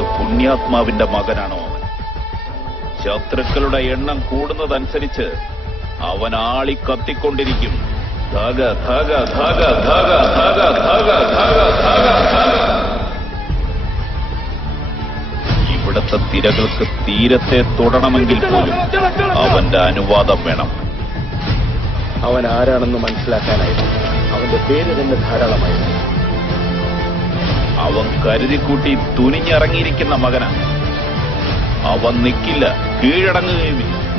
പുണ്യാത്മാവിന്റെ മകനാണോ ശത്രുക്കളുടെ എണ്ണം കൂടുന്നതനുസരിച്ച് അവൻ ആളി കത്തിക്കൊണ്ടിരിക്കും. ഇവിടത്തെ തിരകൾക്ക് തീരത്തെ തൊടണമെങ്കിൽ പോലും അവന്റെ അനുവാദം വേണം. അവൻ ആരാണെന്ന് മനസ്സിലാക്കാനായിരുന്നു അവന്റെ പേര് തന്നെ ധാരാളമായിരുന്നു. കരുതിക്കൂട്ടി തുനിഞ്ഞിറങ്ങിയിരിക്കുന്ന മകനാണ്. അവൻ നിൽക്കില്ല കീഴടങ്ങുകയുമില്ല